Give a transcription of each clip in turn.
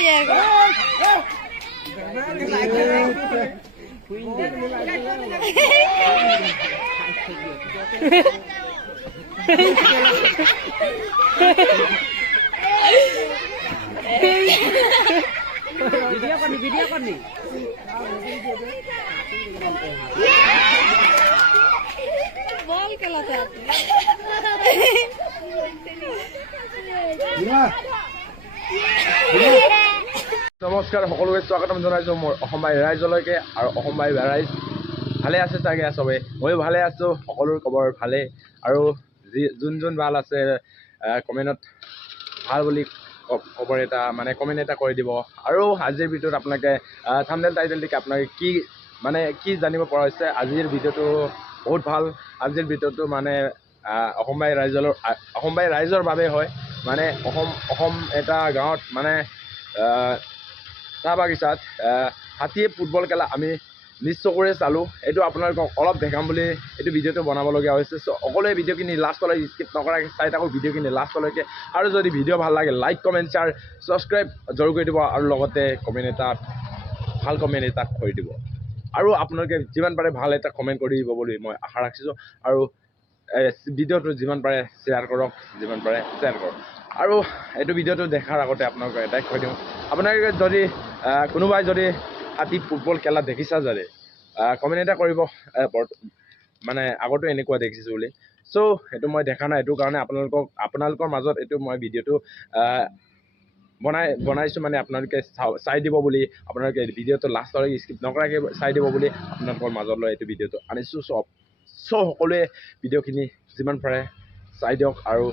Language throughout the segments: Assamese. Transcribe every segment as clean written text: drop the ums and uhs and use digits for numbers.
পাই যায়গা वीडियो करनी बॉल खेलाते आते নমস্কাৰ সকলোকে স্বাগতম জনাইছোঁ মোৰ অসমবাই ৰাইজলৈকে আৰু অসমবাই ৰাইজ ভালে আছে চাগে চবে ময়ো ভালে আছোঁ সকলোৰ খবৰ ভালে আৰু যোন ভাল আছে কমেণ্টত ভাল বুলি খবৰ এটা মানে কমেণ্ট এটা কৰি দিব আৰু আজিৰ ভিডিঅ'ত আপোনালোকে থাম্বনেল টাইটেল দেখি আপোনালোকে কি জানিব পৰা হৈছে আজিৰ ভিডিঅ'টো বহুত ভাল আজিৰ ভিডিঅ'টো মানে অসমবাই ৰাইজৰ বাবে হয় মানে অসম এটা গাঁৱত মানে চাহ বাগিচাত হাতীয়ে ফুটবল খেলা আমি নিজ চকুৰে চালোঁ এইটো আপোনালোকক অলপ দেখাম বুলি এইটো ভিডিঅ'টো বনাবলগীয়া হৈছে চ' সকলোৱে ভিডিঅ'খিনি লাষ্টলৈ স্কিপ নকৰাকৈ চাই থাকক ভিডিঅ'খিনি লাষ্টলৈকে আৰু যদি ভিডিঅ' ভাল লাগে লাইক কমেণ্ট শ্বেয়াৰ ছাবস্ক্ৰাইব জৰুৰ কৰি দিব আৰু লগতে ভাল কমেণ্ট এটা কৰি দিব আৰু আপোনালোকে যিমান পাৰে ভাল এটা কমেণ্ট কৰি দিব বুলি মই আশা ৰাখিছোঁ আৰু ভিডিঅ'টো যিমান পাৰে শ্বেয়াৰ কৰক আৰু এইটো ভিডিঅ'টো দেখাৰ আগতে আপোনালোকক এটাই কৈ দিওঁ আপোনালোকে যদি কোনোবাই যদি হাতী ফুটবল খেলা দেখিছা যদি কমেণ্ট এটা কৰিব মানে আগতো এনেকুৱা দেখিছোঁ বুলি চ' সেইটো মই দেখা নাই এইটো কাৰণে আপোনালোকৰ মাজত এইটো মই ভিডিঅ'টো বনাইছোঁ মানে আপোনালোকে চাই দিব বুলি আপোনালোকে ভিডিঅ'টো লাষ্টলৈকে স্কিপ নকৰাকৈ চাই দিব বুলি আপোনালোকৰ মাজলৈ এইটো ভিডিঅ'টো আনিছোঁ চ' সকলোৱে ভিডিঅ'খিনি যিমান পাৰে চাই দিয়ক আৰু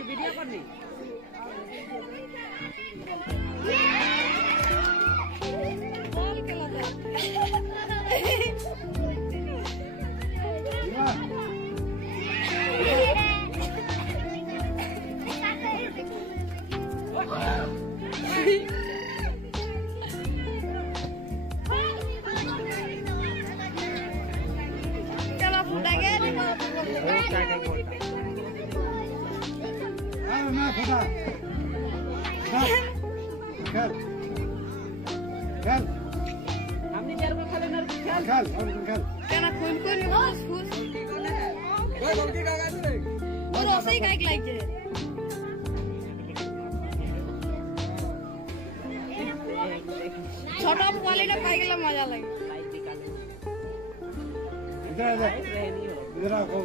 वीडियो करनी बॉल खेलाते आते चलो फुटा गया हमने चार को खेले ना खेल क्या ना कौन फूस और ऐसे ही काइक लाइक है छोटा क्वालिटी काइक ला मजा लगे इधर आओ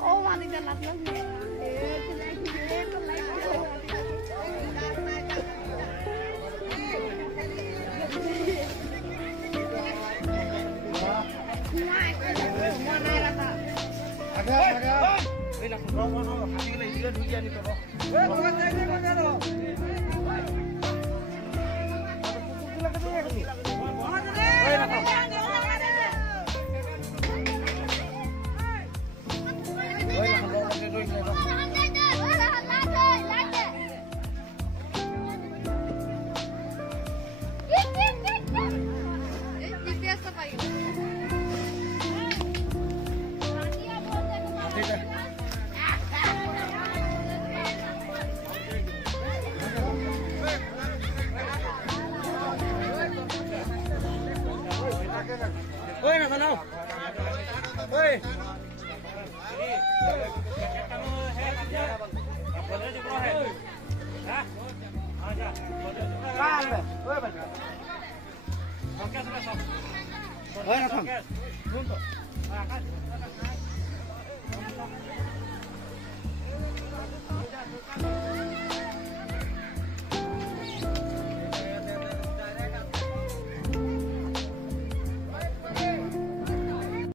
oh mati jalan lagi Oi, nasa na. Oi. Oi, nasa.